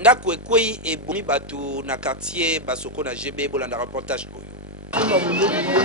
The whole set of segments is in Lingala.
ndako ekwei ebomi bato na quartier basoko na GB bolanda reportage oyo.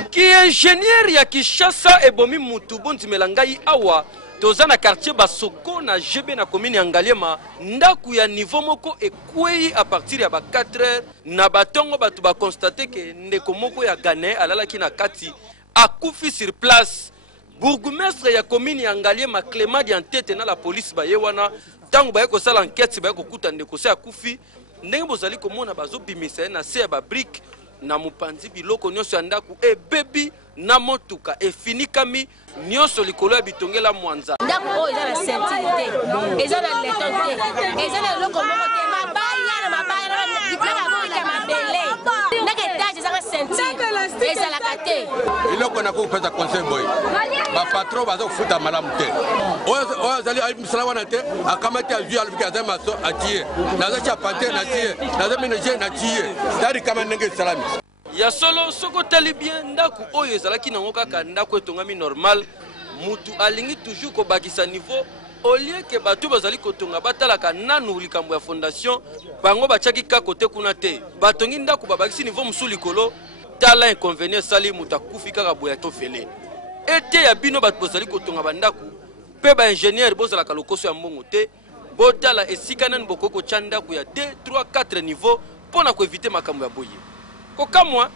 Ki ingénieur ya Kinshasa ebomi mutu bondimela ngai awa toza na quartier basoko na GB na commune ya Ngaliema ndako ya niveau moko ekwei à partir ya ba 4h na batongo bato ba constater que ndeko moko ya Ghanais alalaki na kati akufi sur place. Bourgmestre ya commune ya Ngaliema Clément Diantete na la police bayewana tango baye ko sala enquête baye ko kuta ndeko se akufi ndenge bozali komona bazobimisa na se ya ba brique na mupanzi biloko nyonso ya ndako ebebi na motuka efinikami nyonso likolo ya bitongela mwanza. Ndako oyo eza na sentinité eza na letonté eza na loko moko te mabaya na bitaka ko mabele ndako etage eza na sentinité eza la kate iloko na ko pesa conseil boy ba patron bazo futa malamu te oyo zali ay misala wana te akamati azu alifika za maso atie naza cha pante na tie naza ménager na tie dari kama ndenge salami ya solo soko tali bien ndako oyo ezalaki nango kaka ndako etongami normal mutu alingi toujours kobakisa niveau au lieu que bato bazali kotonga batalaka nanu likambo ya fondation bango batiaki ka kote kuna te batongi ndako babakisi niveau mosu likolo tala inconvénient sali mutu akufi kaka boya tofele ete ya bino bato bozali kotonga bandako mpe baingénieur bozalaka lokoso ya mbongo te botala esika nani bokoki kotya ndako ya 2, 3, 4 niveau mpo na koevite makambo ya boye kokamwa